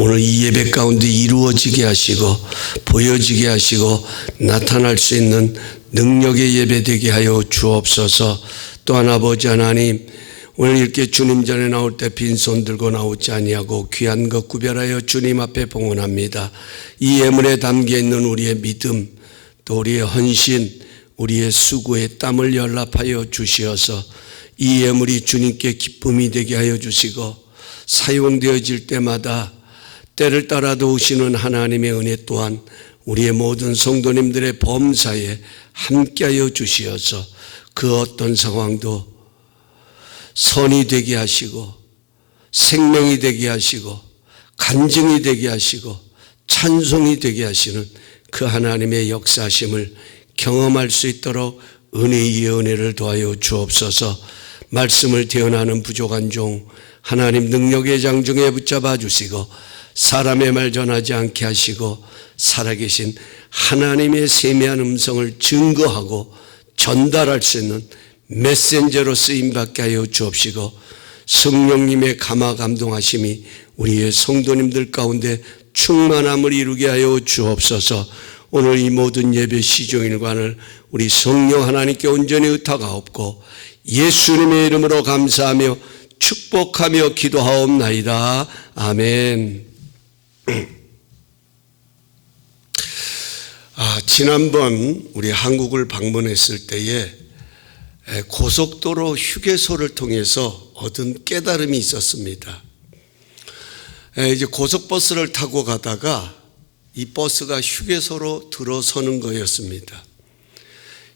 오늘 이 예배 가운데 이루어지게 하시고 보여지게 하시고 나타날 수 있는 능력의 예배 되게 하여 주옵소서. 또한 아버지 하나님, 오늘 이렇게 주님 전에 나올 때 빈손 들고 나오지 아니하고 귀한 것 구별하여 주님 앞에 봉헌합니다. 이 예물에 담겨 있는 우리의 믿음, 또 우리의 헌신, 우리의 수고의 땀을 연락하여 주시어서 이 예물이 주님께 기쁨이 되게 하여 주시고 사용되어질 때마다 때를 따라 도우시는 하나님의 은혜 또한 우리의 모든 성도님들의 범사에 함께하여 주시어서 그 어떤 상황도 선이 되게 하시고 생명이 되게 하시고 간증이 되게 하시고 찬송이 되게 하시는 그 하나님의 역사심을 경험할 수 있도록 은혜의 은혜를 더하여 주옵소서. 말씀을 대언하는 부족한 종 하나님 능력의 장중에 붙잡아 주시고 사람의 말 전하지 않게 하시고 살아계신 하나님의 세미한 음성을 증거하고 전달할 수 있는 메신저로 쓰임받게 하여 주옵시고 성령님의 감화 감동하심이 우리의 성도님들 가운데 충만함을 이루게 하여 주옵소서. 오늘 이 모든 예배 시종일관을 우리 성령 하나님께 온전히 의탁하옵고 예수님의 이름으로 감사하며 축복하며 기도하옵나이다. 아멘. 지난번 우리 한국을 방문했을 때에 고속도로 휴게소를 통해서 얻은 깨달음이 있었습니다. 이제 고속버스를 타고 가다가 이 버스가 휴게소로 들어서는 거였습니다.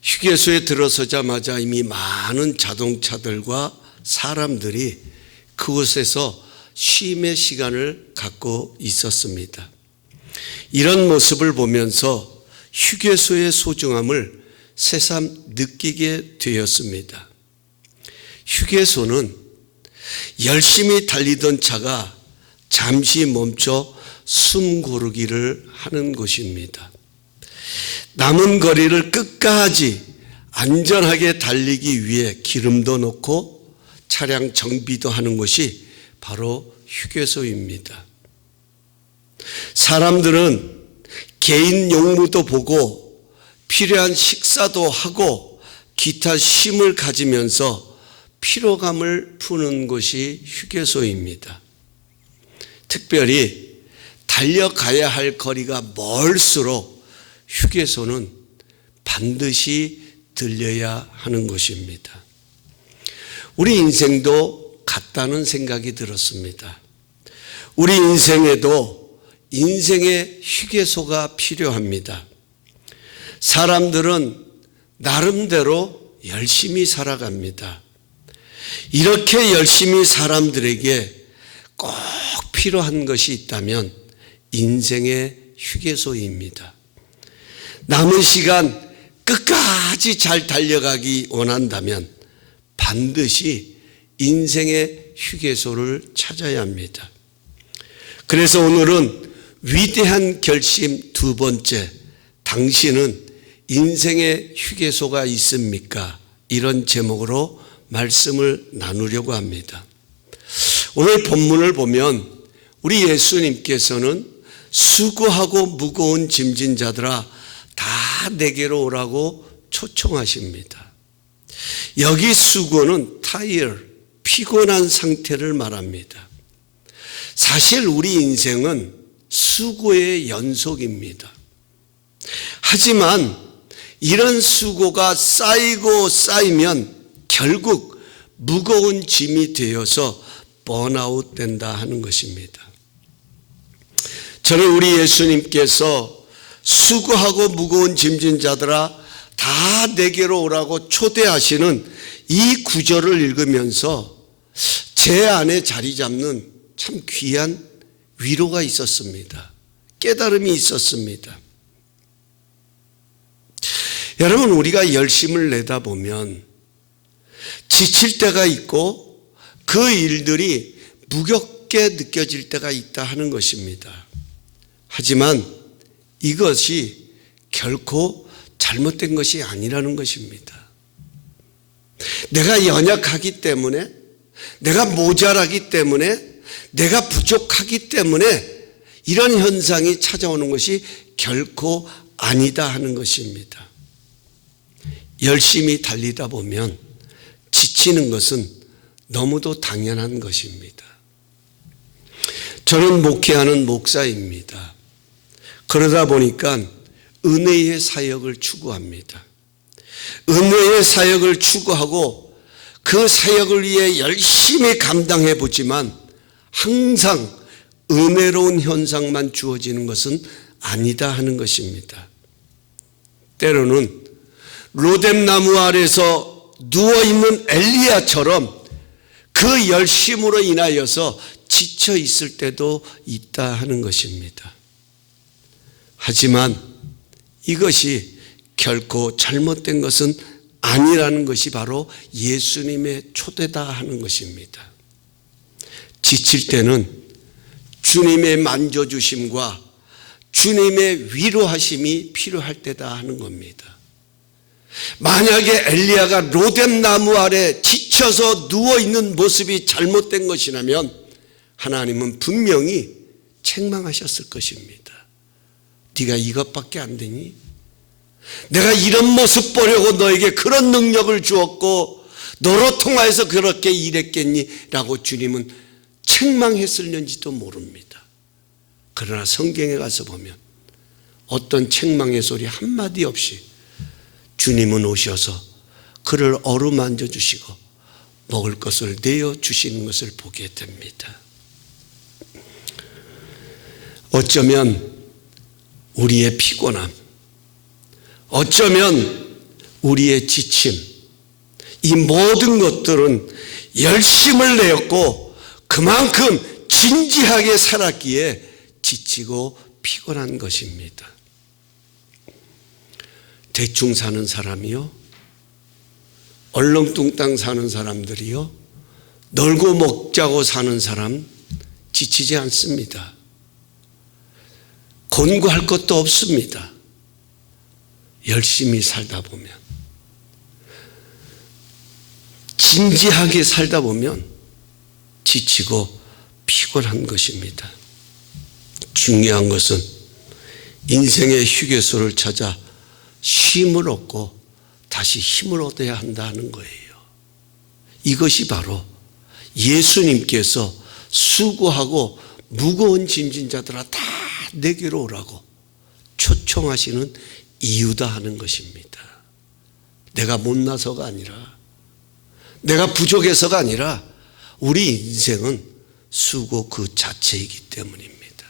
휴게소에 들어서자마자 이미 많은 자동차들과 사람들이 그곳에서 쉼의 시간을 갖고 있었습니다. 이런 모습을 보면서 휴게소의 소중함을 새삼 느끼게 되었습니다. 휴게소는 열심히 달리던 차가 잠시 멈춰 숨 고르기를 하는 곳입니다. 남은 거리를 끝까지 안전하게 달리기 위해 기름도 넣고 차량 정비도 하는 곳이 바로 휴게소입니다. 사람들은 개인 용무도 보고 필요한 식사도 하고 기타 쉼을 가지면서 피로감을 푸는 곳이 휴게소입니다. 특별히 달려가야 할 거리가 멀수록 휴게소는 반드시 들려야 하는 것입니다. 우리 인생도 같다는 생각이 들었습니다. 우리 인생에도 인생의 휴게소가 필요합니다. 사람들은 나름대로 열심히 살아갑니다. 이렇게 열심히 사람들에게 꼭 필요한 것이 있다면 인생의 휴게소입니다. 남은 시간 끝까지 잘 달려가기 원한다면 반드시 인생의 휴게소를 찾아야 합니다. 그래서 오늘은 위대한 결심 두 번째, 당신은 인생의 휴게소가 있습니까? 이런 제목으로 말씀을 나누려고 합니다. 오늘 본문을 보면 우리 예수님께서는 수고하고 무거운 짐진 자들아 다 내게로 오라고 초청하십니다. 여기 수고는 tired, 피곤한 상태를 말합니다. 사실 우리 인생은 수고의 연속입니다. 하지만 이런 수고가 쌓이고 쌓이면 결국 무거운 짐이 되어서 번아웃 된다 하는 것입니다. 저는 우리 예수님께서 수고하고 무거운 짐진 자들아 다 내게로 오라고 초대하시는 이 구절을 읽으면서 제 안에 자리 잡는 참 귀한 위로가 있었습니다. 깨달음이 있었습니다. 여러분, 우리가 열심을 내다 보면 지칠 때가 있고 그 일들이 무겁게 느껴질 때가 있다 하는 것입니다. 하지만 이것이 결코 잘못된 것이 아니라는 것입니다. 내가 연약하기 때문에, 내가 모자라기 때문에, 내가 부족하기 때문에 이런 현상이 찾아오는 것이 결코 아니다 하는 것입니다. 열심히 달리다 보면 지치는 것은 너무도 당연한 것입니다. 저는 목회하는 목사입니다. 그러다 보니까 은혜의 사역을 추구합니다. 은혜의 사역을 추구하고 그 사역을 위해 열심히 감당해 보지만 항상 은혜로운 현상만 주어지는 것은 아니다 하는 것입니다. 때로는 로뎀나무 아래서 누워있는 엘리야처럼 그 열심으로 인하여서 지쳐 있을 때도 있다 하는 것입니다. 하지만 이것이 결코 잘못된 것은 아니라는 것이 바로 예수님의 초대다 하는 것입니다. 지칠 때는 주님의 만져주심과 주님의 위로하심이 필요할 때다 하는 겁니다. 만약에 엘리야가 로뎀나무 아래 지쳐서 누워있는 모습이 잘못된 것이라면 하나님은 분명히 책망하셨을 것입니다. 네가 이것밖에 안 되니? 내가 이런 모습 보려고 너에게 그런 능력을 주었고 너로 통하여서 그렇게 일했겠니? 라고 주님은 책망했을는지도 모릅니다. 그러나 성경에 가서 보면 어떤 책망의 소리 한마디 없이 주님은 오셔서 그를 어루만져 주시고 먹을 것을 내어주시는 것을 보게 됩니다. 어쩌면 우리의 피곤함, 어쩌면 우리의 지침, 이 모든 것들은 열심을 내었고 그만큼 진지하게 살았기에 지치고 피곤한 것입니다. 대충 사는 사람이요, 얼렁뚱땅 사는 사람들이요, 놀고 먹자고 사는 사람 지치지 않습니다. 권고할 것도 없습니다. 열심히 살다 보면, 진지하게 살다 보면 지치고 피곤한 것입니다. 중요한 것은 인생의 휴게소를 찾아 쉼을 얻고 다시 힘을 얻어야 한다는 거예요. 이것이 바로 예수님께서 수고하고 무거운 짐진 자들아 다 내게로 오라고 초청하시는 이유다 하는 것입니다. 내가 못나서가 아니라, 내가 부족해서가 아니라 우리 인생은 수고 그 자체이기 때문입니다.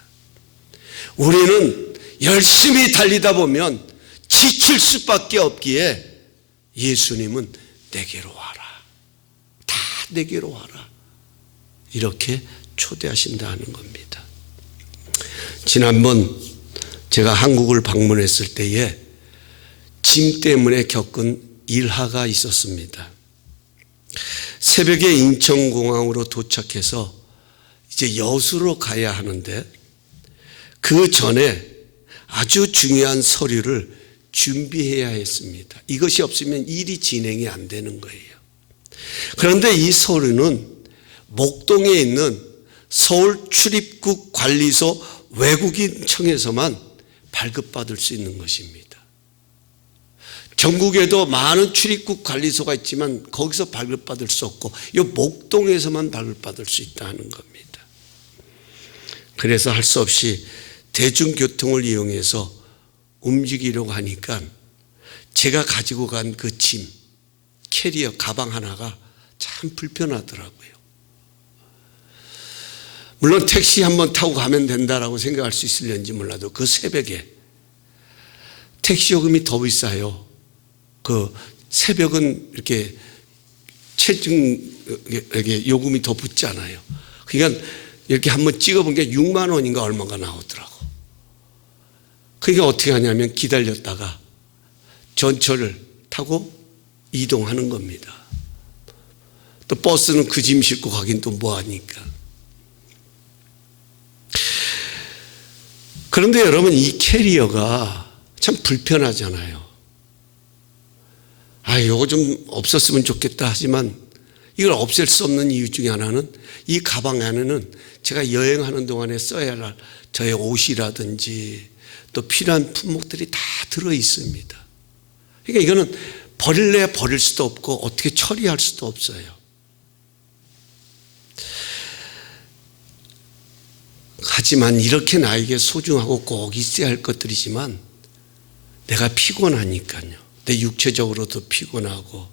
우리는 열심히 달리다 보면 지칠 수밖에 없기에 예수님은 내게로 와라, 다 내게로 와라, 이렇게 초대하신다는 겁니다. 지난번 제가 한국을 방문했을 때에 짐 때문에 겪은 일화가 있었습니다. 새벽에 인천공항으로 도착해서 이제 여수로 가야 하는데 그 전에 아주 중요한 서류를 준비해야 했습니다. 이것이 없으면 일이 진행이 안 되는 거예요. 그런데 이 서류는 목동에 있는 서울 출입국 관리소 외국인청에서만 발급받을 수 있는 것입니다. 전국에도 많은 출입국 관리소가 있지만 거기서 발급받을 수 없고 이 목동에서만 발급받을 수 있다는 겁니다. 그래서 할 수 없이 대중교통을 이용해서 움직이려고 하니까 제가 가지고 간 그 짐, 캐리어 가방 하나가 참 불편하더라고요. 물론 택시 한번 타고 가면 된다라고 생각할 수 있을는지 몰라도 그 새벽에 택시 요금이 더 비싸요. 그 새벽은 이렇게 체증에게 요금이 더 붙잖아요. 그러니까 이렇게 한번 찍어본 게 6만 원인가 얼마가 나오더라고. 그러니까 어떻게 하냐면 기다렸다가 전철을 타고 이동하는 겁니다. 또 버스는 그 짐 싣고 가긴 또 뭐하니까. 그런데 여러분, 이 캐리어가 참 불편하잖아요. 요거 좀 없었으면 좋겠다 하지만 이걸 없앨 수 없는 이유 중에 하나는 이 가방 안에는 제가 여행하는 동안에 써야 할 저의 옷이라든지 또 필요한 품목들이 다 들어 있습니다. 그러니까 이거는 버릴래야 버릴 수도 없고 어떻게 처리할 수도 없어요. 하지만 이렇게 나에게 소중하고 꼭 있어야 할 것들이지만 내가 피곤하니까요. 내 육체적으로도 피곤하고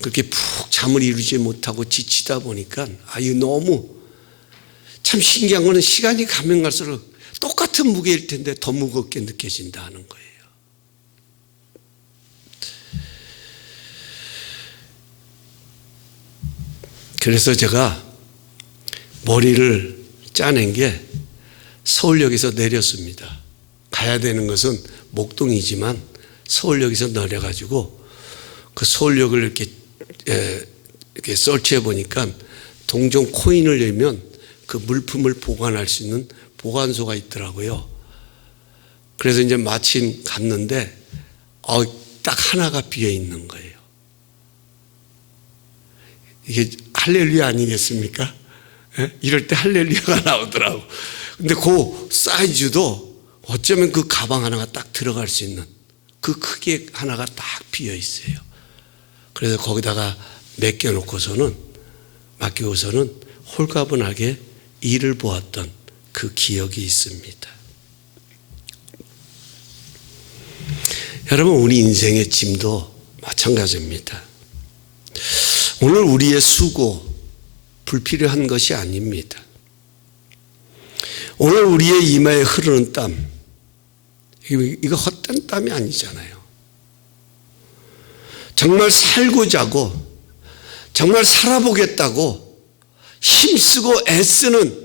그렇게 푹 잠을 이루지 못하고 지치다 보니까 이거 너무 참 신기한 거는 시간이 가면 갈수록 똑같은 무게일 텐데 더 무겁게 느껴진다는 거예요. 그래서 제가 머리를 짜낸 게 서울역에서 내렸습니다. 가야 되는 것은 목동이지만 서울역에서 내려가지고 그 서울역을 이렇게 설치해 보니까 동전 코인을 열면 그 물품을 보관할 수 있는 보관소가 있더라고요. 그래서 이제 마침 갔는데 딱 하나가 비어 있는 거예요. 이게 할렐루야 아니겠습니까? 이럴 때 할렐루야가 나오더라고. 근데 그 사이즈도 어쩌면 그 가방 하나가 딱 들어갈 수 있는 그 크기의 하나가 딱 비어 있어요. 그래서 거기다가 맡겨놓고서는 홀가분하게 일을 보았던 그 기억이 있습니다. 여러분, 우리 인생의 짐도 마찬가지입니다. 오늘 우리의 수고 불필요한 것이 아닙니다. 오늘 우리의 이마에 흐르는 땀, 이거 헛된 땀이 아니잖아요. 정말 살고자 하고 정말 살아보겠다고 힘쓰고 애쓰는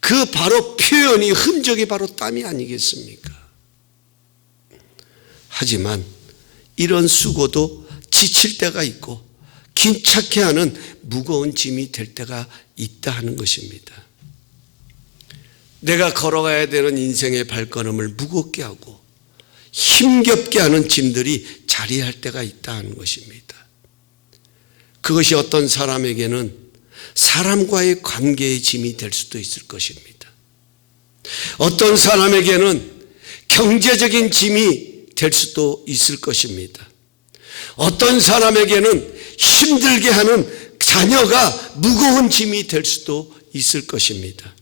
그 바로 표현이, 흔적이 바로 땀이 아니겠습니까? 하지만 이런 수고도 지칠 때가 있고 긴착해 하는 무거운 짐이 될 때가 있다 하는 것입니다. 내가 걸어가야 되는 인생의 발걸음을 무겁게 하고 힘겹게 하는 짐들이 자리할 때가 있다 하는 것입니다. 그것이 어떤 사람에게는 사람과의 관계의 짐이 될 수도 있을 것입니다. 어떤 사람에게는 경제적인 짐이 될 수도 있을 것입니다. 어떤 사람에게는 힘들게 하는 자녀가 무거운 짐이 될 수도 있을 것입니다.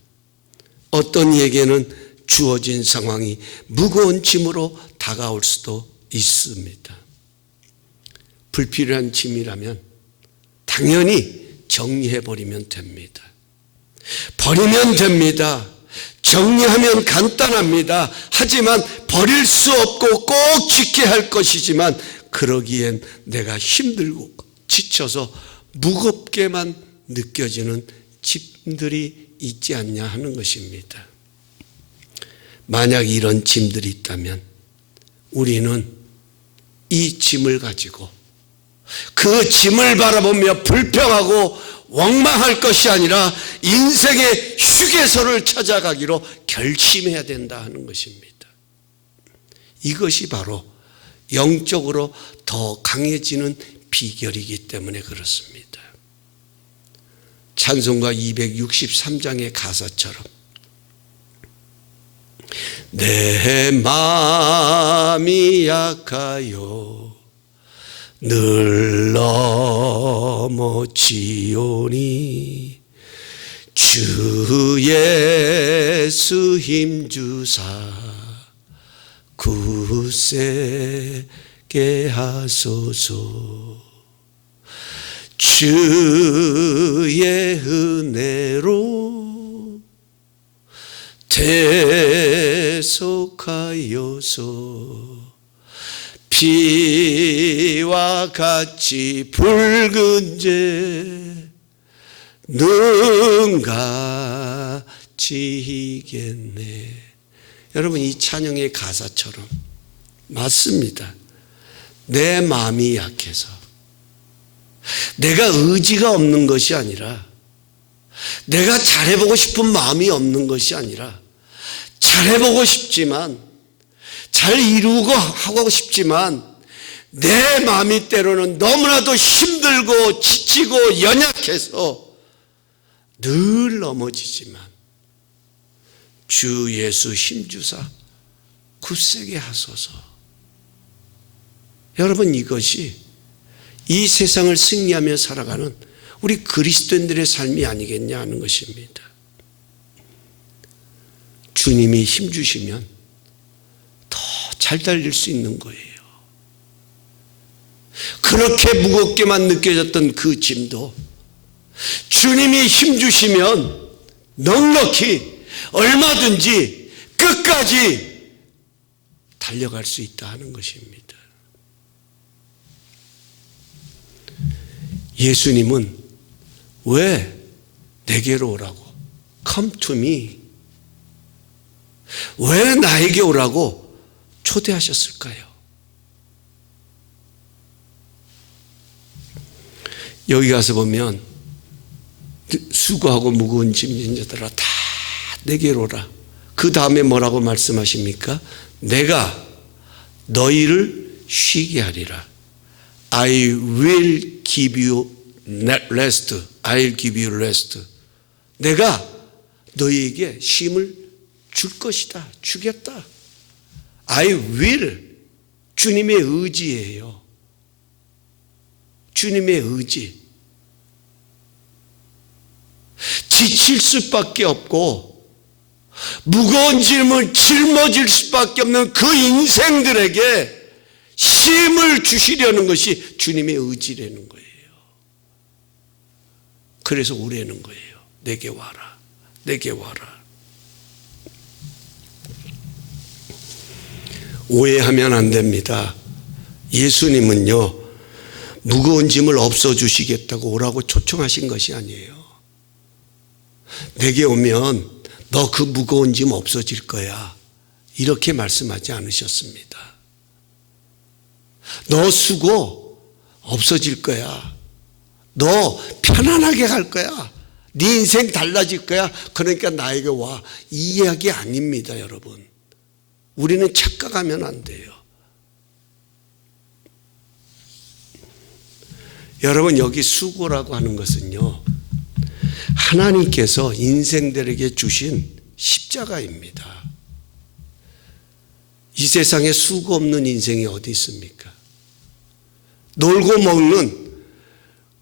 어떤 이에게는 주어진 상황이 무거운 짐으로 다가올 수도 있습니다. 불필요한 짐이라면 당연히 정리해버리면 됩니다. 버리면 됩니다. 정리하면 간단합니다. 하지만 버릴 수 없고 꼭 지켜야 할 것이지만 그러기엔 내가 힘들고 지쳐서 무겁게만 느껴지는 짐들이 있지 않냐 하는 것입니다. 만약 이런 짐들이 있다면 우리는 이 짐을 가지고 그 짐을 바라보며 불평하고 원망할 것이 아니라 인생의 휴게소를 찾아가기로 결심해야 된다 하는 것입니다. 이것이 바로 영적으로 더 강해지는 비결이기 때문에 그렇습니다. 찬송가 263장의 가사처럼 내 마음이 약하여 늘 넘어지오니 주 예수 힘주사 굳세게 하소서. 주의 은혜로 대속하여서 피와 같이 붉은 죄 능같이 이겠네. 여러분, 이 찬양의 가사처럼 맞습니다. 내 마음이 약해서 내가 의지가 없는 것이 아니라 내가 잘해보고 싶은 마음이 없는 것이 아니라 잘해보고 싶지만 잘 이루고 하고 싶지만 내 마음이 때로는 너무나도 힘들고 지치고 연약해서 늘 넘어지지만 주 예수 힘주사 굳세게 하소서. 여러분, 이것이 이 세상을 승리하며 살아가는 우리 그리스도인들의 삶이 아니겠냐 하는 것입니다. 주님이 힘주시면 더 잘 달릴 수 있는 거예요. 그렇게 무겁게만 느껴졌던 그 짐도 주님이 힘주시면 넉넉히 얼마든지 끝까지 달려갈 수 있다 하는 것입니다. 예수님은 왜 내게로 오라고, come to me, 왜 나에게 오라고 초대하셨을까요? 여기 가서 보면 수고하고 무거운 짐진 자들아 다 내게로 오라. 그 다음에 뭐라고 말씀하십니까? 내가 너희를 쉬게 하리라. I will give you rest. I'll give you rest. 내가 너희에게 쉼을 줄 것이다. 주겠다. I will. 주님의 의지예요. 주님의 의지. 지칠 수밖에 없고 무거운 짐을 짊어질 수밖에 없는 그 인생들에게 쉼을 주시려는 것이 주님의 의지라는 거예요. 그래서 오라는 거예요. 내게 와라. 내게 와라. 오해하면 안 됩니다. 예수님은요, 무거운 짐을 없어주시겠다고 오라고 초청하신 것이 아니에요. 내게 오면 너 그 무거운 짐 없어질 거야, 이렇게 말씀하지 않으셨습니다. 너 수고 없어질 거야. 너 편안하게 갈 거야. 네 인생 달라질 거야. 그러니까 나에게 와. 이 이야기 아닙니다, 여러분. 우리는 착각하면 안 돼요. 여러분, 여기 수고라고 하는 것은요, 하나님께서 인생들에게 주신 십자가입니다. 이 세상에 수고 없는 인생이 어디 있습니까? 놀고 먹는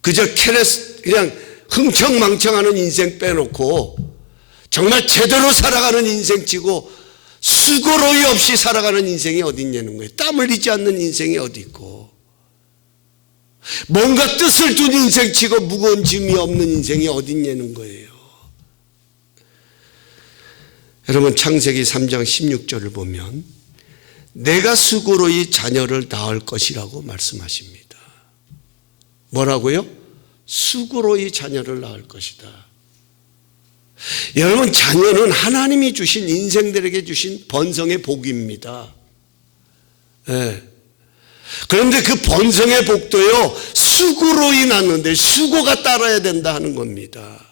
그저 그냥 흥청망청하는 인생 빼놓고 정말 제대로 살아가는 인생 치고 수고로이 없이 살아가는 인생이 어디 있냐는 거예요. 땀 흘리지 않는 인생이 어디 있고, 뭔가 뜻을 둔 인생 치고 무거운 짐이 없는 인생이 어디 있냐는 거예요. 여러분, 창세기 3장 16절을 보면 내가 수고로이 자녀를 낳을 것이라고 말씀하십니다. 뭐라고요? 수고로이 자녀를 낳을 것이다. 여러분, 자녀는 하나님이 주신, 인생들에게 주신 번성의 복입니다. 네. 그런데 그 번성의 복도요, 수고로이 낳는데 수고가 따라야 된다 하는 겁니다.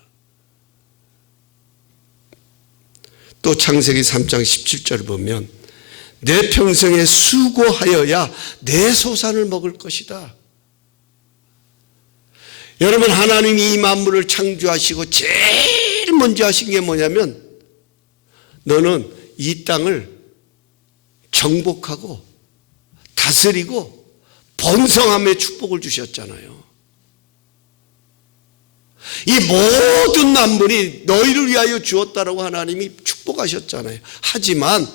또 창세기 3장 17절을 보면 내 평생에 수고하여야 내 소산을 먹을 것이다. 여러분, 하나님이 이 만물을 창조하시고 제일 먼저 하신 게 뭐냐면, 너는 이 땅을 정복하고 다스리고 번성함의 축복을 주셨잖아요. 이 모든 만물이 너희를 위하여 주었다라고 하나님이 축복하셨잖아요. 하지만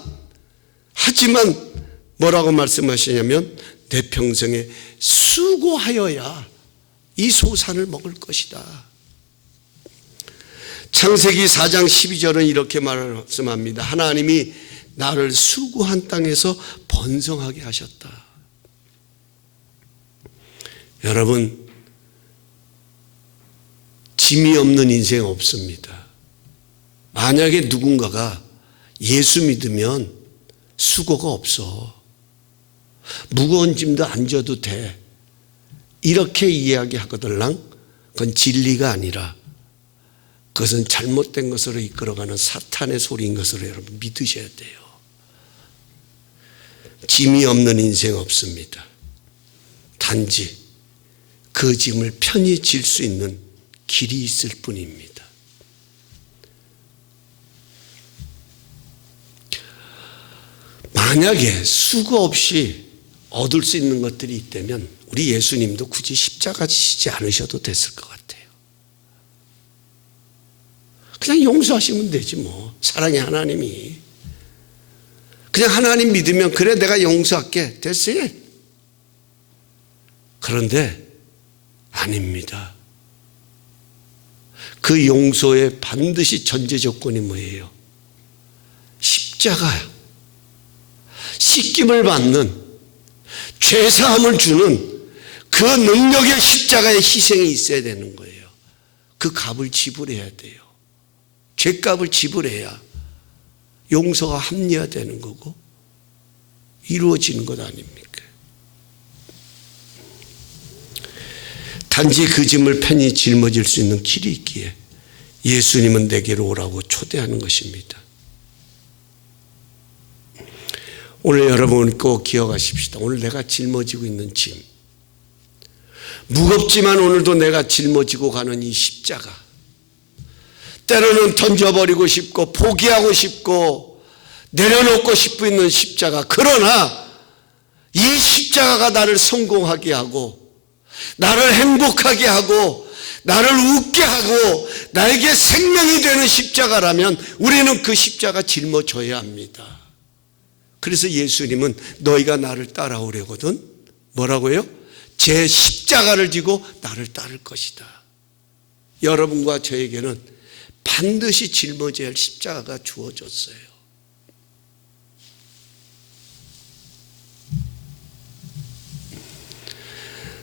뭐라고 말씀하시냐면 내 평생에 수고하여야 이 소산을 먹을 것이다. 창세기 4장 12절은 이렇게 말씀합니다. 하나님이 나를 수고한 땅에서 번성하게 하셨다. 여러분, 짐이 없는 인생 없습니다. 만약에 누군가가 예수 믿으면 수고가 없어, 무거운 짐도 안 져도 돼, 이렇게 이야기하거들랑 그건 진리가 아니라 그것은 잘못된 것으로 이끌어가는 사탄의 소리인 것으로 여러분 믿으셔야 돼요. 짐이 없는 인생 없습니다. 단지 그 짐을 편히 질 수 있는 길이 있을 뿐입니다. 만약에 수고 없이 얻을 수 있는 것들이 있다면 우리 예수님도 굳이 십자가 지시지 않으셔도 됐을 것 같아요. 그냥 용서하시면 되지 뭐. 사랑의 하나님이. 그냥 하나님 믿으면 그래 내가 용서할게. 됐어요. 그런데 아닙니다. 그 용서의 반드시 전제 조건이 뭐예요? 십자가야. 씻김을 받는, 죄사함을 주는 그 능력의 십자가의 희생이 있어야 되는 거예요. 그 값을 지불해야 돼요. 죄값을 지불해야 용서가 합리화되는 거고 이루어지는 것 아닙니까? 단지 그 짐을 편히 짊어질 수 있는 길이 있기에 예수님은 내게로 오라고 초대하는 것입니다. 오늘 여러분 꼭 기억하십시다. 오늘 내가 짊어지고 있는 짐, 무겁지만 오늘도 내가 짊어지고 가는 이 십자가, 때로는 던져버리고 싶고 포기하고 싶고 내려놓고 싶어 있는 십자가, 그러나 이 십자가가 나를 성공하게 하고 나를 행복하게 하고 나를 웃게 하고 나에게 생명이 되는 십자가라면 우리는 그 십자가 짊어져야 합니다. 그래서 예수님은 너희가 나를 따라오려거든 뭐라고요? 제 십자가를 지고 나를 따를 것이다. 여러분과 저에게는 반드시 짊어져야 할 십자가가 주어졌어요.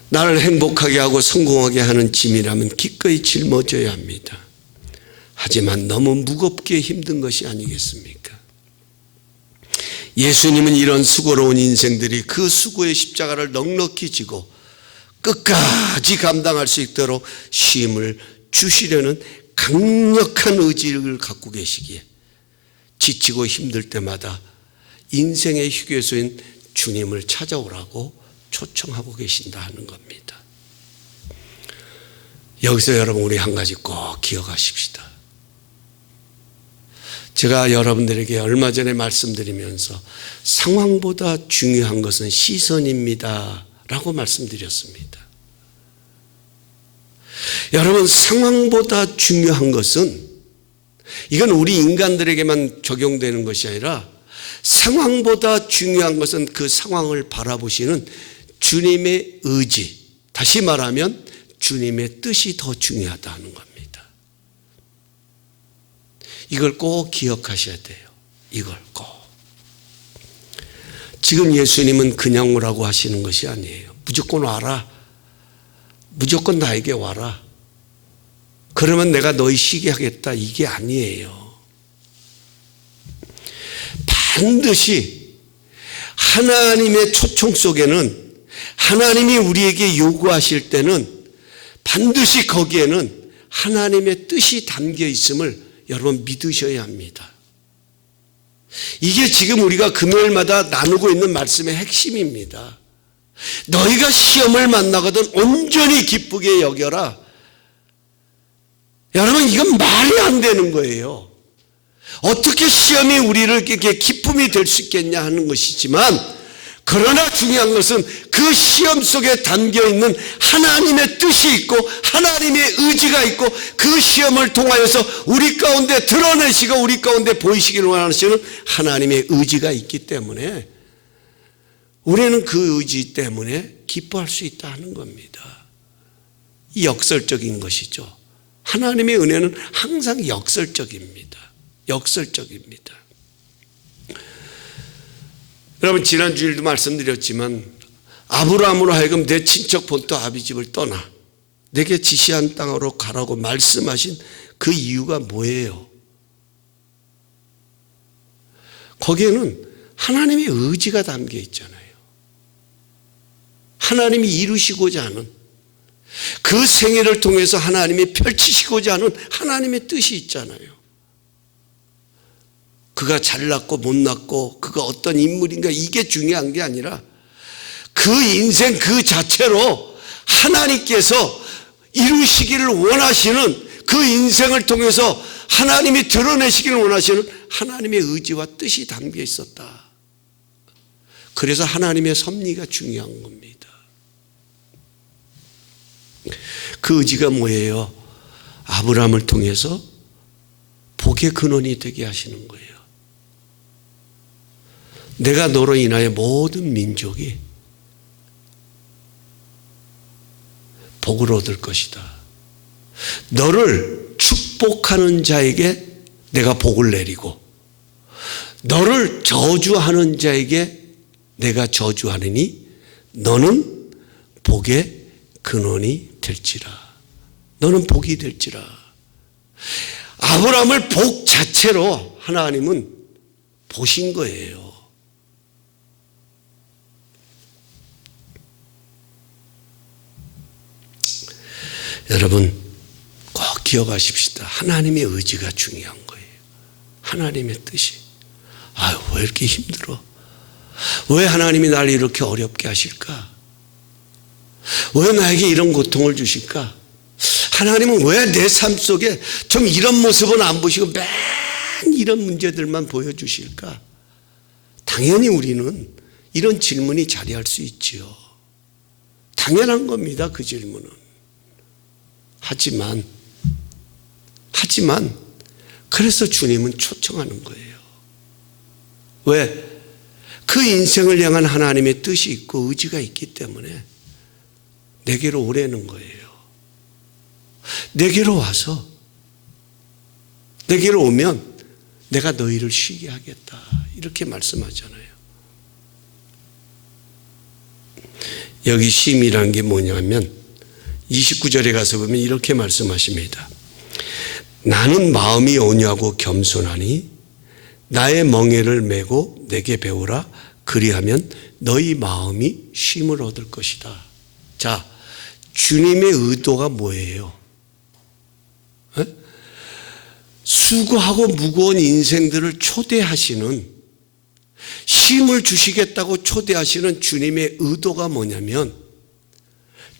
나를 행복하게 하고 성공하게 하는 짐이라면 기꺼이 짊어져야 합니다. 하지만 너무 무겁게 힘든 것이 아니겠습니까? 예수님은 이런 수고로운 인생들이 그 수고의 십자가를 넉넉히 지고 끝까지 감당할 수 있도록 쉼을 주시려는 강력한 의지를 갖고 계시기에 지치고 힘들 때마다 인생의 휴게소인 주님을 찾아오라고 초청하고 계신다 하는 겁니다. 여기서 여러분 우리 한 가지 꼭 기억하십시다. 제가 여러분들에게 얼마 전에 말씀드리면서 상황보다 중요한 것은 시선입니다 라고 말씀드렸습니다. 여러분, 상황보다 중요한 것은, 이건 우리 인간들에게만 적용되는 것이 아니라 상황보다 중요한 것은 그 상황을 바라보시는 주님의 의지, 다시 말하면 주님의 뜻이 더 중요하다는 겁니다. 이걸 꼭 기억하셔야 돼요. 이걸 꼭. 지금 예수님은 그냥 오라고 하시는 것이 아니에요. 무조건 와라. 무조건 나에게 와라. 그러면 내가 너희 쉬게 하겠다. 이게 아니에요. 반드시 하나님의 초청 속에는, 하나님이 우리에게 요구하실 때는 반드시 거기에는 하나님의 뜻이 담겨 있음을 여러분 믿으셔야 합니다. 이게 지금 우리가 금요일마다 나누고 있는 말씀의 핵심입니다. 너희가 시험을 만나거든 온전히 기쁘게 여겨라. 여러분, 이건 말이 안 되는 거예요. 어떻게 시험이 우리를 이렇게 기쁨이 될 수 있겠냐 하는 것이지만, 그러나 중요한 것은 그 시험 속에 담겨있는 하나님의 뜻이 있고 하나님의 의지가 있고 그 시험을 통하여서 우리 가운데 드러내시고 우리 가운데 보이시기를 원하시는 하나님의 의지가 있기 때문에 우리는 그 의지 때문에 기뻐할 수 있다 하는 겁니다. 이 역설적인 것이죠. 하나님의 은혜는 항상 역설적입니다. 역설적입니다. 여러분, 지난 주일도 말씀드렸지만 아브라함으로 하여금 내 친척 본토 아비집을 떠나 내게 지시한 땅으로 가라고 말씀하신 그 이유가 뭐예요? 거기에는 하나님의 의지가 담겨 있잖아요. 하나님이 이루시고자 하는, 그 생애를 통해서 하나님이 펼치시고자 하는 하나님의 뜻이 있잖아요. 그가 잘났고 못났고 그가 어떤 인물인가 이게 중요한 게 아니라 그 인생 그 자체로 하나님께서 이루시기를 원하시는, 그 인생을 통해서 하나님이 드러내시기를 원하시는 하나님의 의지와 뜻이 담겨 있었다. 그래서 하나님의 섭리가 중요한 겁니다. 그 의지가 뭐예요? 아브라함을 통해서 복의 근원이 되게 하시는 거예요. 내가 너로 인하여 모든 민족이 복을 얻을 것이다. 너를 축복하는 자에게 내가 복을 내리고 너를 저주하는 자에게 내가 저주하느니 너는 복의 근원이 될지라. 너는 복이 될지라. 아브라함을 복 자체로 하나님은 보신 거예요. 여러분 꼭 기억하십시다. 하나님의 의지가 중요한 거예요. 하나님의 뜻이. 왜 이렇게 힘들어? 왜 하나님이 나를 이렇게 어렵게 하실까? 왜 나에게 이런 고통을 주실까? 하나님은 왜 내 삶 속에 좀 이런 모습은 안 보시고 맨 이런 문제들만 보여주실까? 당연히 우리는 이런 질문이 자리할 수 있지요. 당연한 겁니다. 그 질문은. 하지만 그래서 주님은 초청하는 거예요. 왜? 그 인생을 향한 하나님의 뜻이 있고 의지가 있기 때문에 내게로 오라는 거예요. 내게로 와서 내게로 오면 내가 너희를 쉬게 하겠다. 이렇게 말씀하잖아요. 여기 쉼이라는 게 뭐냐면 29절에 가서 보면 이렇게 말씀하십니다. 나는 마음이 온유하고 겸손하니 나의 멍에를 메고 내게 배우라. 그리하면 너희 마음이 쉼을 얻을 것이다. 자, 주님의 의도가 뭐예요? 수고하고 무거운 인생들을 초대하시는, 쉼을 주시겠다고 초대하시는 주님의 의도가 뭐냐면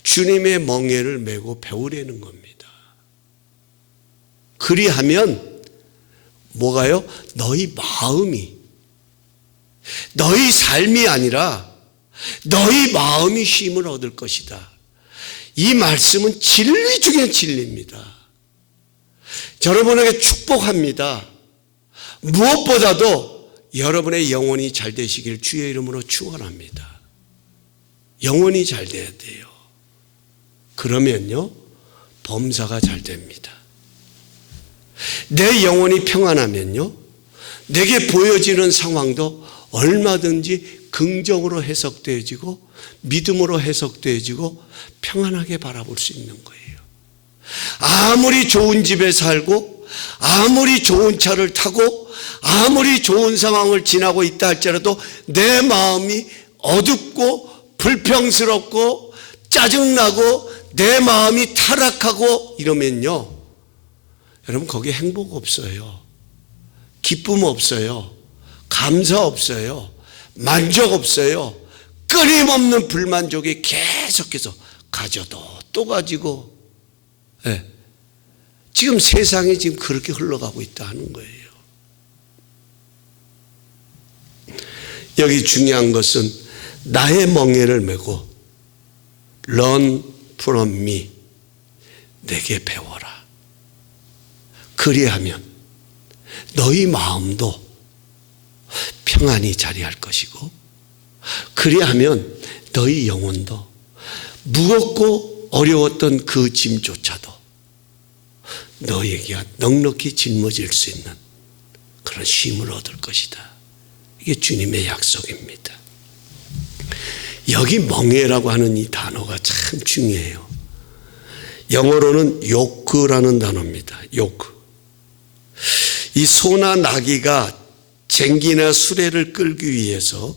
주님의 멍에를 메고 배우려는 겁니다. 그리하면 뭐가요? 너희 마음이, 너희 삶이 아니라 너희 마음이 쉼을 얻을 것이다. 이 말씀은 진리 중에 진리입니다. 여러분에게 축복합니다. 무엇보다도 여러분의 영혼이 잘 되시길 주의 이름으로 축원합니다. 영혼이 잘 돼야 돼요. 그러면요, 범사가 잘 됩니다. 내 영혼이 평안하면요, 내게 보여지는 상황도 얼마든지 긍정으로 해석되어지고 믿음으로 해석되어지고 평안하게 바라볼 수 있는 거예요. 아무리 좋은 집에 살고 아무리 좋은 차를 타고 아무리 좋은 상황을 지나고 있다 할지라도 내 마음이 어둡고 불평스럽고 짜증나고 내 마음이 타락하고 이러면요, 여러분 거기에 행복 없어요. 기쁨 없어요. 감사 없어요. 만족 없어요. 끊임없는 불만족이 계속해서 가져도 또 가지고, 지금 세상이 지금 그렇게 흘러가고 있다 하는 거예요. 여기 중요한 것은 나의 멍에를 메고 Learn from me, 내게 배워라. 그리하면 너희 마음도 평안히 자리할 것이고, 그리하면 너희 영혼도 무겁고 어려웠던 그 짐조차도 너에게 넉넉히 짊어질 수 있는 그런 쉼을 얻을 것이다. 이게 주님의 약속입니다. 여기 멍에라고 하는 이 단어가 참 중요해요. 영어로는 요크라는 단어입니다. 요크. 이 소나 나귀가 쟁기나 수레를 끌기 위해서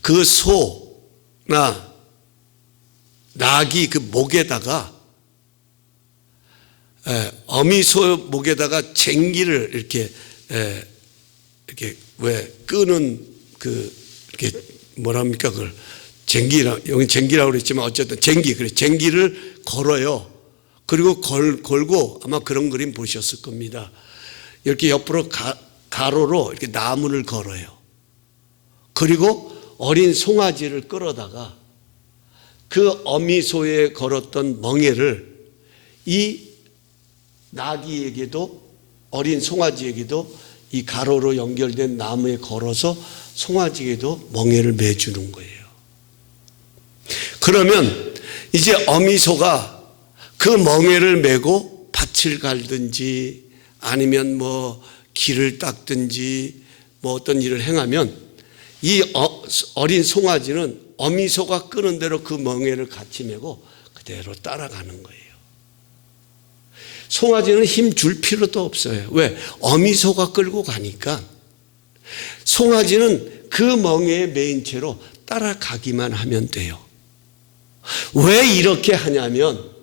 그 소나 나귀 그 목에다가, 어미소 목에다가 쟁기를 이렇게 왜 끄는 이렇게 뭐랍니까? 그걸 여기 쟁기라고 그랬지만 어쨌든 그래. 쟁기를 걸어요. 그리고 걸고 아마 그런 그림 보셨을 겁니다. 이렇게 옆으로 가로로 이렇게 나무를 걸어요. 그리고 어린 송아지를 끌어다가 그 어미소에 걸었던 멍에를 이 나귀에게도, 어린 송아지에게도 이 가로로 연결된 나무에 걸어서 송아지에게도 멍에를 매주는 거예요. 그러면 이제 어미소가 그 멍에를 메고 밭을 갈든지 아니면 뭐 길을 닦든지 뭐 어떤 일을 행하면 이 어린 송아지는 어미소가 끄는 대로 그 멍에를 같이 메고 그대로 따라가는 거예요. 송아지는 힘 줄 필요도 없어요. 왜? 어미소가 끌고 가니까 송아지는 그 멍에에 매인 채로 따라가기만 하면 돼요. 왜 이렇게 하냐면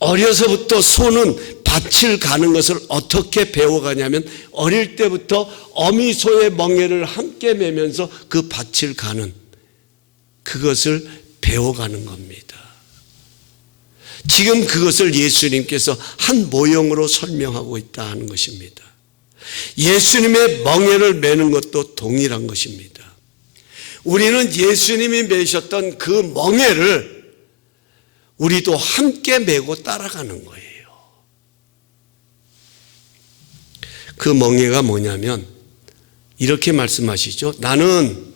어려서부터 소는 밭을 가는 것을 어떻게 배워가냐면 어릴 때부터 어미소의 멍에를 함께 매면서 그 밭을 가는 그것을 배워가는 겁니다. 지금 그것을 예수님께서 한 모형으로 설명하고 있다 하는 것입니다. 예수님의 멍에를 매는 것도 동일한 것입니다. 우리는 예수님이 매셨던 그 멍에를 우리도 함께 메고 따라가는 거예요. 그 멍에가 뭐냐면 이렇게 말씀하시죠. 나는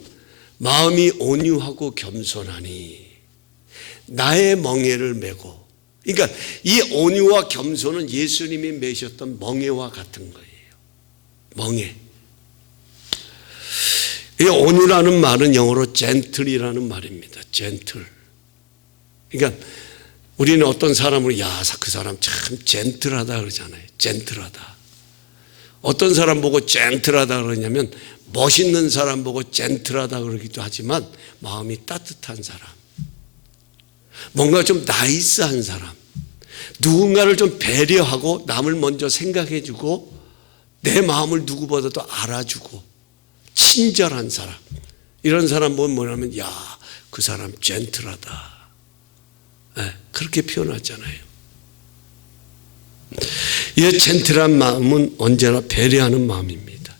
마음이 온유하고 겸손하니 나의 멍에를 메고, 그러니까 이 온유와 겸손은 예수님이 메셨던 멍에와 같은 거예요. 멍에. 이 온유라는 말은 영어로 gentle이라는 말입니다. gentle. 그러니까 우리는 어떤 사람을 야, 그 사람 참 젠틀하다 그러잖아요. 젠틀하다. 어떤 사람 보고 젠틀하다 그러냐면 멋있는 사람 보고 젠틀하다 그러기도 하지만 마음이 따뜻한 사람, 뭔가 좀 나이스한 사람, 누군가를 좀 배려하고 남을 먼저 생각해 주고 내 마음을 누구보다도 알아주고 친절한 사람, 이런 사람 보면 뭐냐면 야, 그 사람 젠틀하다. 네, 그렇게 표현하잖아요. 이 젠틀한 마음은 언제나 배려하는 마음입니다.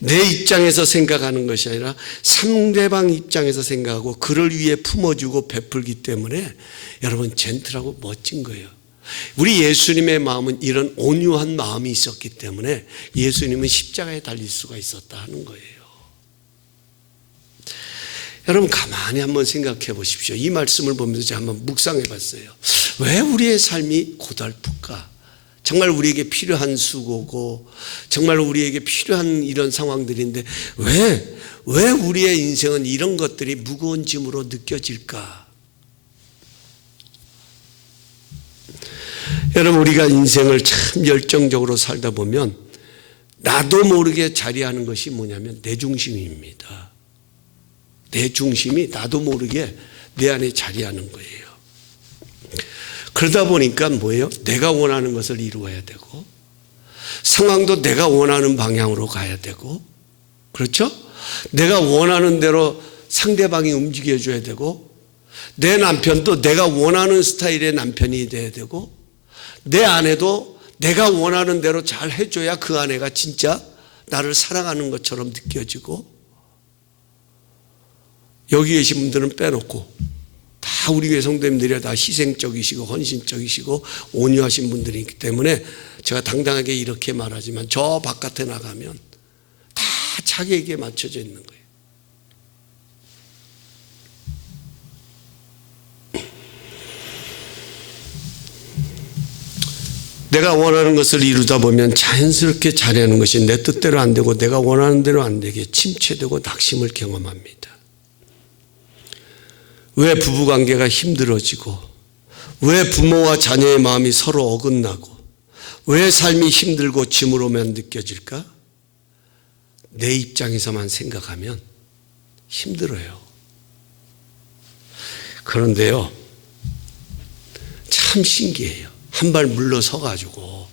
내 입장에서 생각하는 것이 아니라 상대방 입장에서 생각하고 그를 위해 품어주고 베풀기 때문에 여러분 젠틀하고 멋진 거예요. 우리 예수님의 마음은 이런 온유한 마음이 있었기 때문에 예수님은 십자가에 달릴 수가 있었다 하는 거예요. 여러분 가만히 한번 생각해 보십시오. 이 말씀을 보면서 제가 한번 묵상해 봤어요. 왜 우리의 삶이 고달플까? 정말 우리에게 필요한 수고고 정말 우리에게 필요한 이런 상황들인데 왜 우리의 인생은 이런 것들이 무거운 짐으로 느껴질까? 여러분 우리가 인생을 참 열정적으로 살다 보면 나도 모르게 자리하는 것이 뭐냐면 내 중심입니다. 내 중심이 나도 모르게 내 안에 자리하는 거예요. 그러다 보니까 뭐예요? 내가 원하는 것을 이루어야 되고 상황도 내가 원하는 방향으로 가야 되고, 그렇죠? 내가 원하는 대로 상대방이 움직여줘야 되고, 내 남편도 내가 원하는 스타일의 남편이 돼야 되고, 내 아내도 내가 원하는 대로 잘 해줘야 그 아내가 진짜 나를 사랑하는 것처럼 느껴지고, 여기 계신 분들은 빼놓고 다 우리 교회 성도님들이 다 희생적이시고 헌신적이시고 온유하신 분들이기 때문에 제가 당당하게 이렇게 말하지만 저 바깥에 나가면 다 자기에게 맞춰져 있는 거예요. 내가 원하는 것을 이루다 보면 자연스럽게 자리하는 것이 내 뜻대로 안 되고 내가 원하는 대로 안 되게 침체되고 낙심을 경험합니다. 왜 부부관계가 힘들어지고, 왜 부모와 자녀의 마음이 서로 어긋나고, 왜 삶이 힘들고 짐으로만 느껴질까? 내 입장에서만 생각하면 힘들어요. 그런데요, 참 신기해요. 한 발 물러서 가지고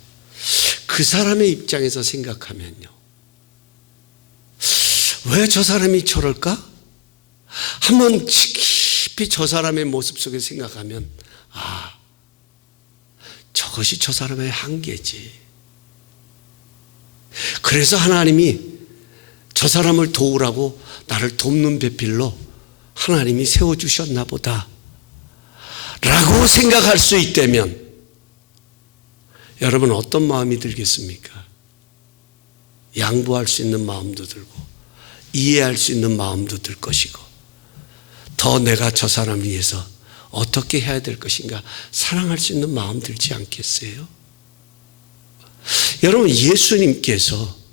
그 사람의 입장에서 생각하면요, 왜 저 사람이 저럴까? 한번 깊이 저 사람의 모습 속에 생각하면 저것이 저 사람의 한계지. 그래서 하나님이 저 저 사람을 도우라고 나를 돕는 배필로 하나님이 세워주셨나 보다 라고 생각할 수 있다면 여러분 어떤 마음이 들겠습니까? 양보할 수 있는 마음도 들고 이해할 수 있는 마음도 들 것이고 더 내가 저 사람을 위해서 어떻게 해야 될 것인가 사랑할 수 있는 마음 들지 않겠어요? 여러분 예수님께서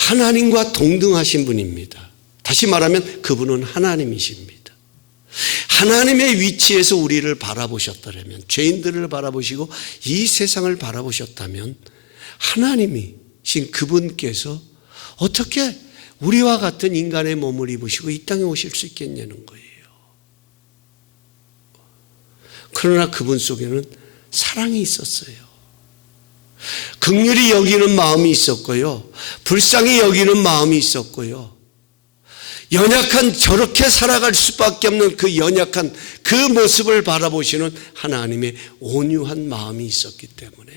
하나님과 동등하신 분입니다. 다시 말하면 그분은 하나님이십니다. 하나님의 위치에서 우리를 바라보셨다면 죄인들을 바라보시고 이 세상을 바라보셨다면 하나님이신 그분께서 어떻게 우리와 같은 인간의 몸을 입으시고 이 땅에 오실 수 있겠냐는 거예요. 그러나 그분 속에는 사랑이 있었어요. 긍휼히 여기는 마음이 있었고요. 불쌍히 여기는 마음이 있었고요. 연약한 저렇게 살아갈 수밖에 없는 그 연약한 그 모습을 바라보시는 하나님의 온유한 마음이 있었기 때문에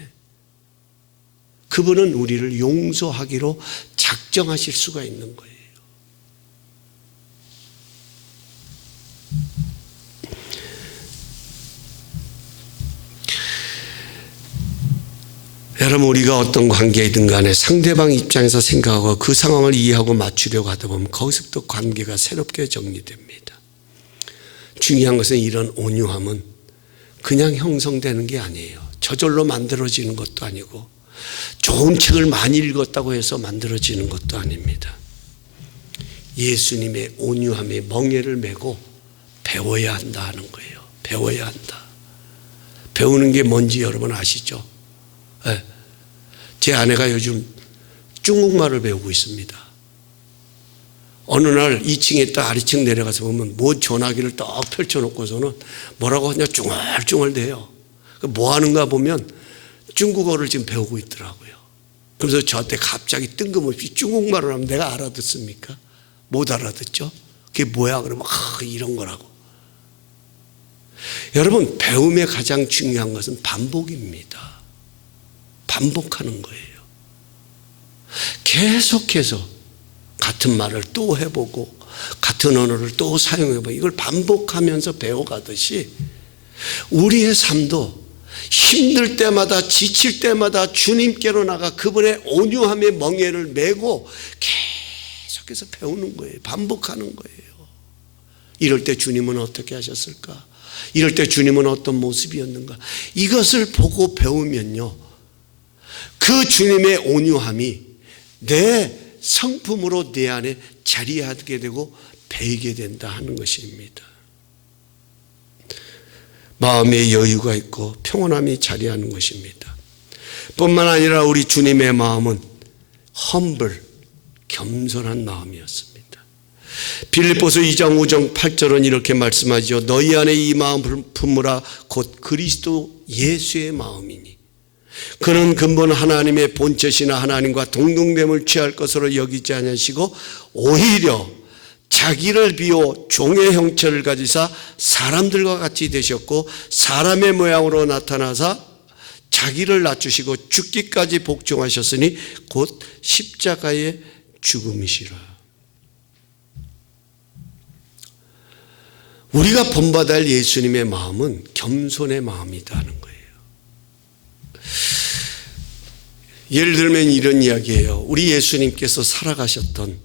그분은 우리를 용서하기로 작정하실 수가 있는 거예요. 여러분 우리가 어떤 관계이든 간에 상대방 입장에서 생각하고 그 상황을 이해하고 맞추려고 하다 보면 거기서부터 관계가 새롭게 정리됩니다. 중요한 것은 이런 온유함은 그냥 형성되는 게 아니에요. 저절로 만들어지는 것도 아니고 좋은 책을 많이 읽었다고 해서 만들어지는 것도 아닙니다. 예수님의 온유함에 멍에를 메고 배워야 한다 하는 거예요. 배워야 한다. 배우는 게 뭔지 여러분 아시죠? 네. 제 아내가 요즘 중국말을 배우고 있습니다. 어느 날 2층에 딱 아래층 내려가서 보면 뭐 전화기를 딱 펼쳐놓고서는 뭐라고 하냐 중얼중얼대요. 뭐 하는가 보면 중국어를 지금 배우고 있더라고요. 그래서 저한테 갑자기 뜬금없이 중국말을 하면 내가 알아듣습니까? 못 알아듣죠? 그게 뭐야? 그러면 이런 거라고. 여러분 배움의 가장 중요한 것은 반복입니다. 반복하는 거예요. 계속해서 같은 말을 또 해보고 같은 언어를 또 사용해보고 이걸 반복하면서 배워가듯이 우리의 삶도 힘들 때마다 지칠 때마다 주님께로 나가 그분의 온유함의 멍에를 메고 계속해서 배우는 거예요. 반복하는 거예요. 이럴 때 주님은 어떻게 하셨을까? 이럴 때 주님은 어떤 모습이었는가? 이것을 보고 배우면요 그 주님의 온유함이 내 성품으로 내 안에 자리하게 되고 배이게 된다 하는 것입니다. 마음에 여유가 있고 평온함이 자리하는 것입니다. 뿐만 아니라 우리 주님의 마음은 험블, 겸손한 마음이었습니다. 빌립보서 2장 5절 8절은 이렇게 말씀하죠. 너희 안에 이 마음을 품으라 곧 그리스도 예수의 마음이니 그는 근본 하나님의 본체시나 하나님과 동등됨을 취할 것으로 여기지 아니하시고 오히려 자기를 비워 종의 형체를 가지사 사람들과 같이 되셨고 사람의 모양으로 나타나사 자기를 낮추시고 죽기까지 복종하셨으니 곧 십자가의 죽음이시라. 우리가 본받아야 할 예수님의 마음은 겸손의 마음이라는 거예요. 예를 들면 이런 이야기예요. 우리 예수님께서 살아가셨던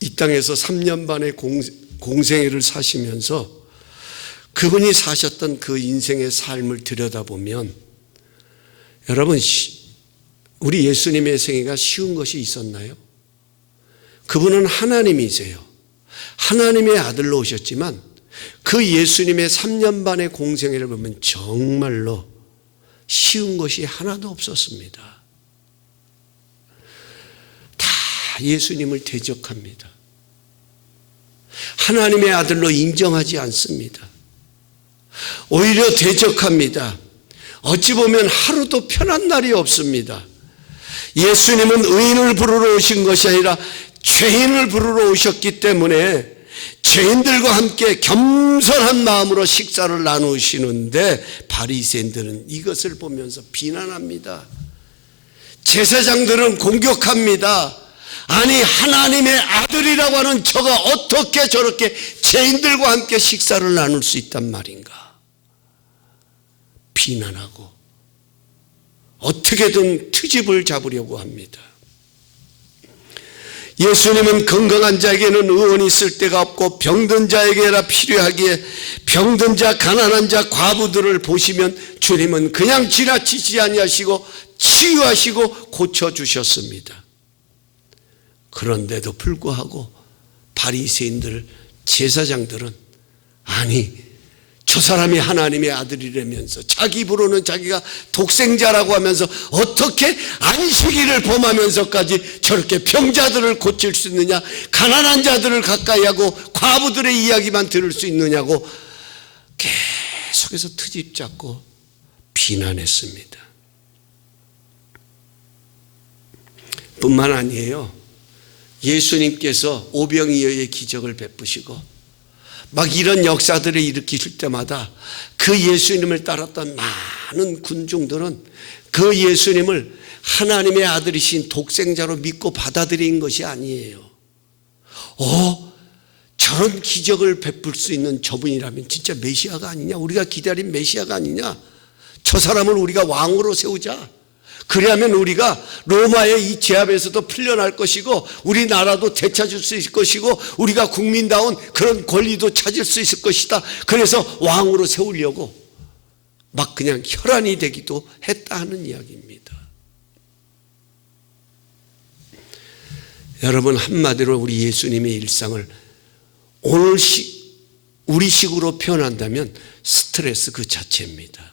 이 땅에서 3년 반의 공생애를 사시면서 그분이 사셨던 그 인생의 삶을 들여다보면 여러분 우리 예수님의 생애가 쉬운 것이 있었나요? 그분은 하나님이세요. 하나님의 아들로 오셨지만 그 예수님의 3년 반의 공생애를 보면 정말로 쉬운 것이 하나도 없었습니다. 다 예수님을 대적합니다. 하나님의 아들로 인정하지 않습니다. 오히려 대적합니다. 어찌 보면 하루도 편한 날이 없습니다. 예수님은 의인을 부르러 오신 것이 아니라 죄인을 부르러 오셨기 때문에 죄인들과 함께 겸손한 마음으로 식사를 나누시는데 바리새인들은 이것을 보면서 비난합니다. 제사장들은 공격합니다. 아니 하나님의 아들이라고 하는 저가 어떻게 저렇게 죄인들과 함께 식사를 나눌 수 있단 말인가 비난하고 어떻게든 트집을 잡으려고 합니다. 예수님은 건강한 자에게는 의원이 있을 데가 없고 병든 자에게라 필요하기에 병든 자, 가난한 자, 과부들을 보시면 주님은 그냥 지나치지 아니하시고 치유하시고 고쳐주셨습니다. 그런데도 불구하고 바리새인들, 제사장들은 아니 저 사람이 하나님의 아들이라면서 자기 입으로는 자기가 독생자라고 하면서 어떻게 안식일을 범하면서까지 저렇게 병자들을 고칠 수 있느냐, 가난한 자들을 가까이 하고 과부들의 이야기만 들을 수 있느냐고 계속해서 트집 잡고 비난했습니다. 뿐만 아니에요. 예수님께서 오병이어의 기적을 베푸시고 막 이런 역사들을 일으키실 때마다 그 예수님을 따랐던 많은 군중들은 그 예수님을 하나님의 아들이신 독생자로 믿고 받아들인 것이 아니에요. 저런 기적을 베풀 수 있는 저분이라면 진짜 메시아가 아니냐, 우리가 기다린 메시아가 아니냐, 저 사람을 우리가 왕으로 세우자. 그래야면 우리가 로마의 이 제압에서도 풀려날 것이고 우리나라도 되찾을 수 있을 것이고 우리가 국민다운 그런 권리도 찾을 수 있을 것이다. 그래서 왕으로 세우려고 막 그냥 혈안이 되기도 했다 하는 이야기입니다. 여러분, 한마디로 우리 예수님의 일상을 오늘 우리식으로 표현한다면 스트레스 그 자체입니다.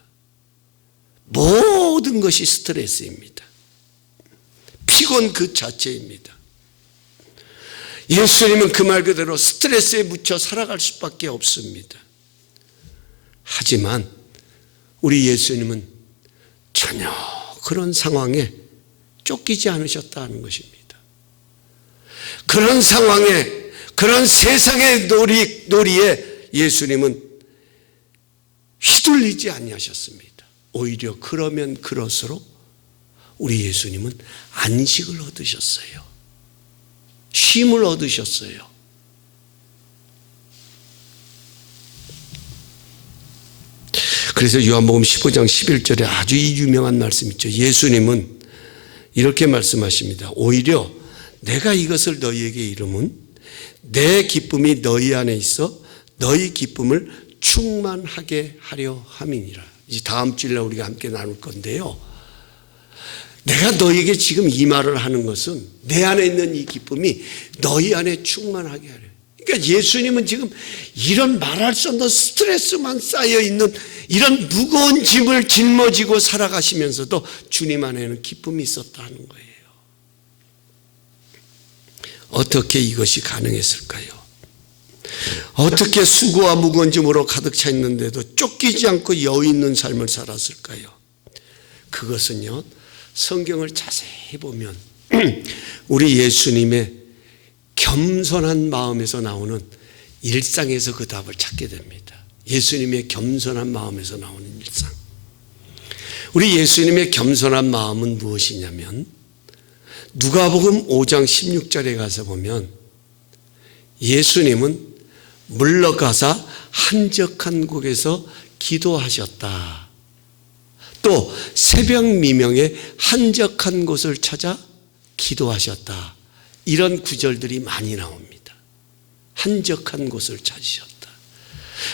모든 것이 스트레스입니다. 피곤 그 자체입니다. 예수님은 그 말 그대로 스트레스에 묻혀 살아갈 수밖에 없습니다. 하지만 우리 예수님은 전혀 그런 상황에 쫓기지 않으셨다는 것입니다. 그런 상황에, 그런 세상의 놀이에 예수님은 휘둘리지 아니하셨습니다. 오히려 그러면 그럴수록 우리 예수님은 안식을 얻으셨어요. 쉼을 얻으셨어요. 그래서 요한복음 15장 11절에 아주 유명한 말씀 있죠. 예수님은 이렇게 말씀하십니다. 오히려 내가 이것을 너희에게 이름은 내 기쁨이 너희 안에 있어 너희 기쁨을 충만하게 하려 함이니라. 이제 다음 주일날 우리가 함께 나눌 건데요. 내가 너에게 지금 이 말을 하는 것은 내 안에 있는 이 기쁨이 너희 안에 충만하게 하려. 그러니까 예수님은 지금 이런 말할 수 없는 스트레스만 쌓여있는 이런 무거운 짐을 짊어지고 살아가시면서도 주님 안에는 기쁨이 있었다는 거예요. 어떻게 이것이 가능했을까요? 어떻게 수고와 무거운 짐으로 가득 차 있는데도 쫓기지 않고 여유 있는 삶을 살았을까요? 그것은요, 성경을 자세히 보면 우리 예수님의 겸손한 마음에서 나오는 일상에서 그 답을 찾게 됩니다. 예수님의 겸손한 마음에서 나오는 일상. 우리 예수님의 겸손한 마음은 무엇이냐면 누가복음 5장 16절에 가서 보면 예수님은 물러가사 한적한 곳에서 기도하셨다. 또 새벽 미명에 한적한 곳을 찾아 기도하셨다. 이런 구절들이 많이 나옵니다. 한적한 곳을 찾으셨다.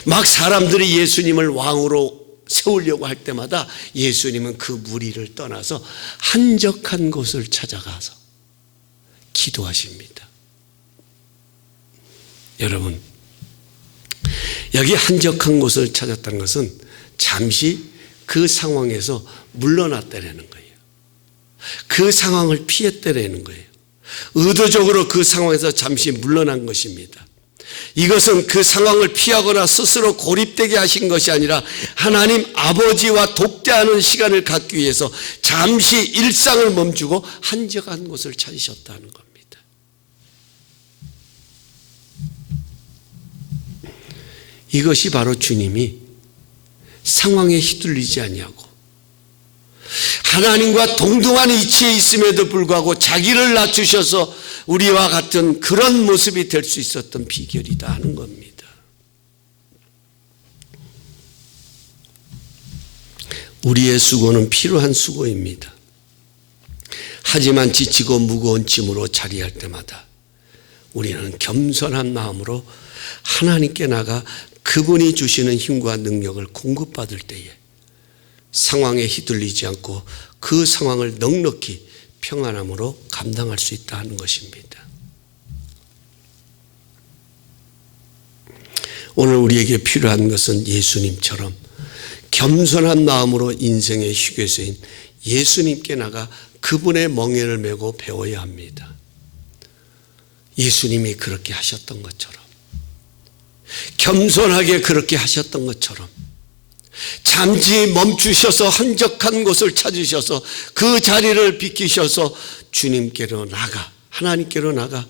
막 사람들이 예수님을 왕으로 세우려고 할 때마다 예수님은 그 무리를 떠나서 한적한 곳을 찾아가서 기도하십니다. 여러분, 여기 한적한 곳을 찾았다는 것은 잠시 그 상황에서 물러났다라는 거예요. 그 상황을 피했다라는 거예요. 의도적으로 그 상황에서 잠시 물러난 것입니다. 이것은 그 상황을 피하거나 스스로 고립되게 하신 것이 아니라 하나님 아버지와 독대하는 시간을 갖기 위해서 잠시 일상을 멈추고 한적한 곳을 찾으셨다는 겁니다. 이것이 바로 주님이 상황에 휘둘리지 아니하고 하나님과 동등한 위치에 있음에도 불구하고 자기를 낮추셔서 우리와 같은 그런 모습이 될 수 있었던 비결이다 하는 겁니다. 우리의 수고는 필요한 수고입니다. 하지만 지치고 무거운 짐으로 자리할 때마다 우리는 겸손한 마음으로 하나님께 나가 그분이 주시는 힘과 능력을 공급받을 때에 상황에 휘둘리지 않고 그 상황을 넉넉히 평안함으로 감당할 수 있다 하는 것입니다. 오늘 우리에게 필요한 것은 예수님처럼 겸손한 마음으로 인생의 휴게소인 예수님께 나가 그분의 멍에를 메고 배워야 합니다. 예수님이 그렇게 하셨던 것처럼, 겸손하게 그렇게 하셨던 것처럼 잠시 멈추셔서 한적한 곳을 찾으셔서 그 자리를 비키셔서 주님께로 나가, 하나님께로 나가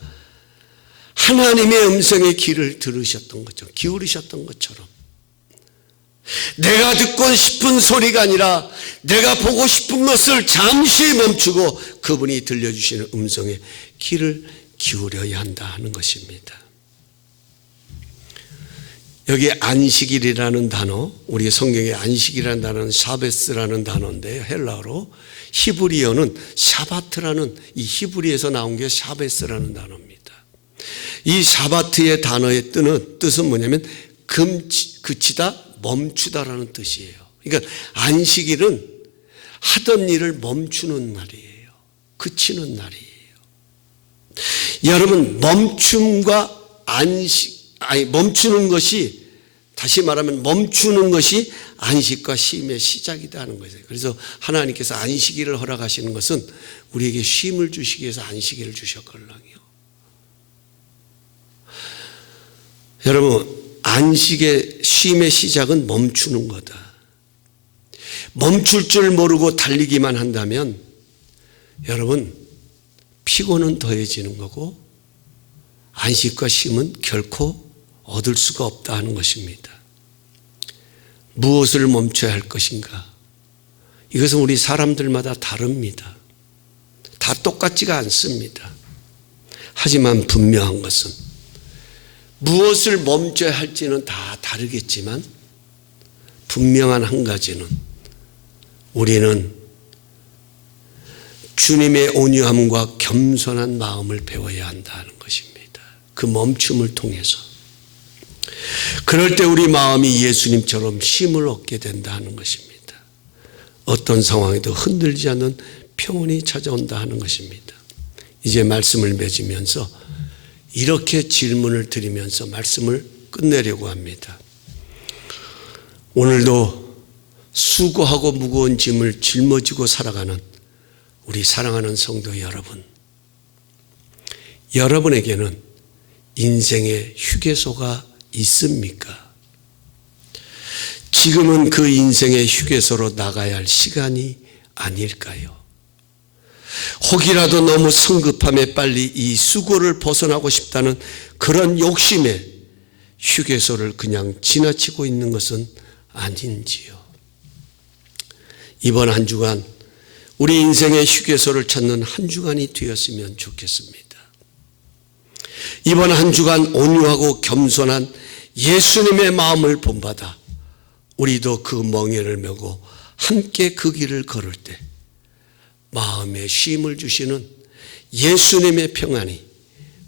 하나님의 음성의 귀를 들으셨던 것처럼, 기울이셨던 것처럼 내가 듣고 싶은 소리가 아니라 내가 보고 싶은 것을 잠시 멈추고 그분이 들려주시는 음성에 귀를 기울여야 한다 하는 것입니다. 여기 안식일이라는 단어, 우리 성경에 안식이라는 단어는 샤베스라는 단어인데요, 헬라어로. 히브리어는 샤바트라는, 이 히브리에서 나온 게 샤베스라는 단어입니다. 이 샤바트의 단어의 뜻은 뭐냐면 그치다, 멈추다라는 뜻이에요. 그러니까 안식일은 하던 일을 멈추는 날이에요. 그치는 날이에요. 여러분, 멈춤과 멈추는 것이, 다시 말하면 멈추는 것이 안식과 쉼의 시작이다 하는 거예요. 그래서 하나님께서 안식일을 허락하시는 것은 우리에게 쉼을 주시기 위해서 안식일을 주셨거든요. 여러분, 안식의 쉼의 시작은 멈추는 거다. 멈출 줄 모르고 달리기만 한다면 여러분, 피곤은 더해지는 거고 안식과 쉼은 결코 얻을 수가 없다 하는 것입니다. 무엇을 멈춰야 할 것인가? 이것은 우리 사람들마다 다릅니다. 다 똑같지가 않습니다. 하지만 분명한 것은 무엇을 멈춰야 할지는 다 다르겠지만 분명한 한 가지는 우리는 주님의 온유함과 겸손한 마음을 배워야 한다는 것입니다. 그 멈춤을 통해서. 그럴 때 우리 마음이 예수님처럼 쉼을 얻게 된다는 것입니다. 어떤 상황에도 흔들리지 않는 평온이 찾아온다 하는 것입니다. 이제 말씀을 맺으면서 이렇게 질문을 드리면서 말씀을 끝내려고 합니다. 오늘도 수고하고 무거운 짐을 짊어지고 살아가는 우리 사랑하는 성도 여러분, 여러분에게는 인생의 휴게소가 있습니까? 지금은 그 인생의 휴게소로 나가야 할 시간이 아닐까요? 혹이라도 너무 성급함에 빨리 이 수고를 벗어나고 싶다는 그런 욕심에 휴게소를 그냥 지나치고 있는 것은 아닌지요. 이번 한 주간 우리 인생의 휴게소를 찾는 한 주간이 되었으면 좋겠습니다. 이번 한 주간 온유하고 겸손한 예수님의 마음을 본받아 우리도 그 멍에를 메고 함께 그 길을 걸을 때 마음에 쉼을 주시는 예수님의 평안이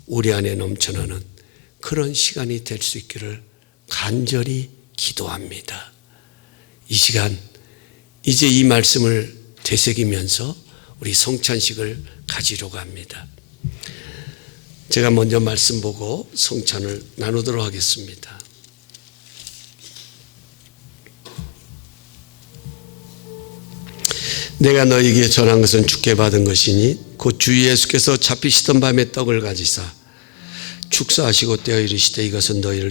우리 안에 넘쳐나는 그런 시간이 될 수 있기를 간절히 기도합니다. 이 시간 이제 이 말씀을 되새기면서 우리 성찬식을 가지려고 합니다. 제가 먼저 말씀 보고 성찬을 나누도록 하겠습니다. 내가 너희에게 전한 것은 주께 받은 것이니 곧 주 예수께서 잡히시던 밤에 떡을 가지사 축사하시고 떼어 이르시되 이것은 너희를